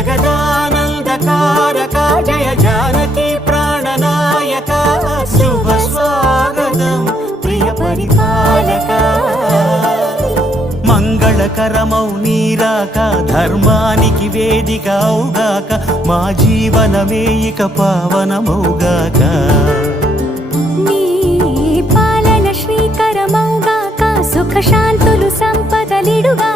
జగదానందకారక జయ జానకి ప్రాణనాయక శుభ స్వాగతం ప్రియ పరిపాలక మంగళకరమౌ నీరాక ధర్మానికి వేదిక అవుగాక మా జీవనమే ఇక పావనమౌగాక నీ పాలన శ్రీకరమౌగాక సుఖ శాంతులు సంపదలిడుగా